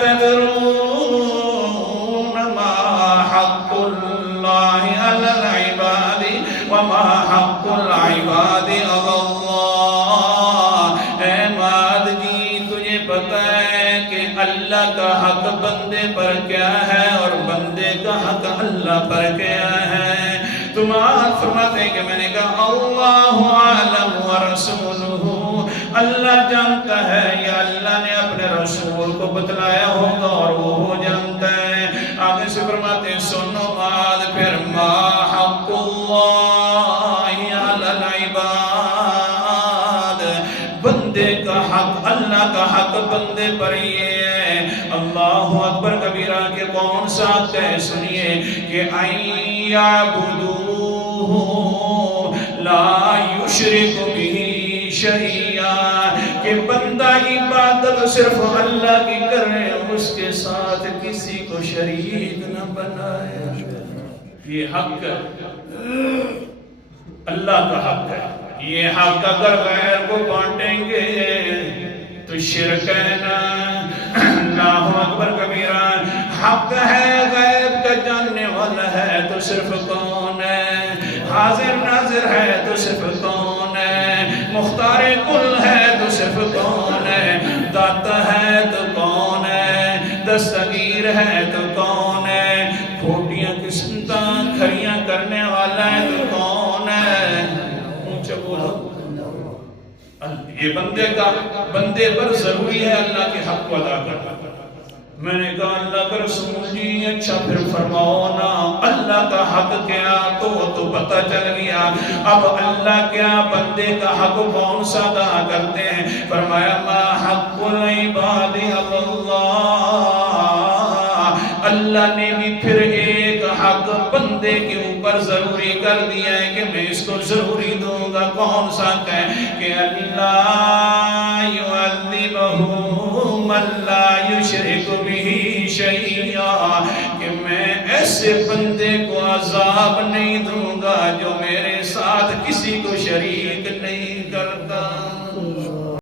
تدرون ما حق اللہ علی العباد وما حق العباد علی اللہ. اے ماد جی تجھے پتہ ہے کہ اللہ کا حق بندے پر کیا ہے اور بندے کا حق اللہ پر کیا ہے. تم آج فرماتے ہیں کہ میں نے کہا اللہ عالم ورسولہ، اللہ جانتا ہے یا اللہ نے اپنے رسول کو بتلایا ہوگا اور وہ جانتا ہے. آگے سے فرماتے ہیں سنو بعد پھر ما حق اللہ علی العباد، بندے کا حق، اللہ کا حق بندے پر یہ ہے. اللہ اکبر کبیرہ کہ کون سا حق ہے سنیے کہ ان یعبدوہ لا یشرک بہ شیئا، کہ بندہ عبادت صرف اللہ کی کرے اس کے ساتھ کسی کو شریک نہ بنائے. یہ حق اللہ کا حق ہے. یہ حق اگر غیر کو بانٹیں گے تو شرک ہے نا. اللہ اکبر کبیرہ. حق ہے غیب کا جاننے والا ہے تو صرف کون ہے؟ حاضر ناظر ہے تو صرف کون ہے؟ مختار کل ہے تو صرف کون ہے؟ داتا ہے تو کون ہے؟ دستگیر ہے تو کون ہے؟ کھوٹیاں قسمتاں کھڑیاں کرنے والا ہے تو کون ہے؟ اونچا بولو. یہ بندے پر ضروری ہے اللہ کے حق کو ادا کرنا. میں نے کہا اللہ کا رسول جی اچھا پھر فرماؤ نا اللہ کا حق کیا؟ تو پتہ چل گیا. اب اللہ کیا بندے کا حق کون سا ادا کرتے ہیں؟ فرمایا ما حق العباد اللہ. اللہ نے بھی پھر ایک حق بندے کے اوپر ضروری کر دیا ہے کہ میں اس کو ضروری دوں گا. کون سا ہے؟ کہ اللہ یعذبہ من لا یشرک بہ شیئا، کہ میں ایسے بندے کو عذاب نہیں دوں گا جو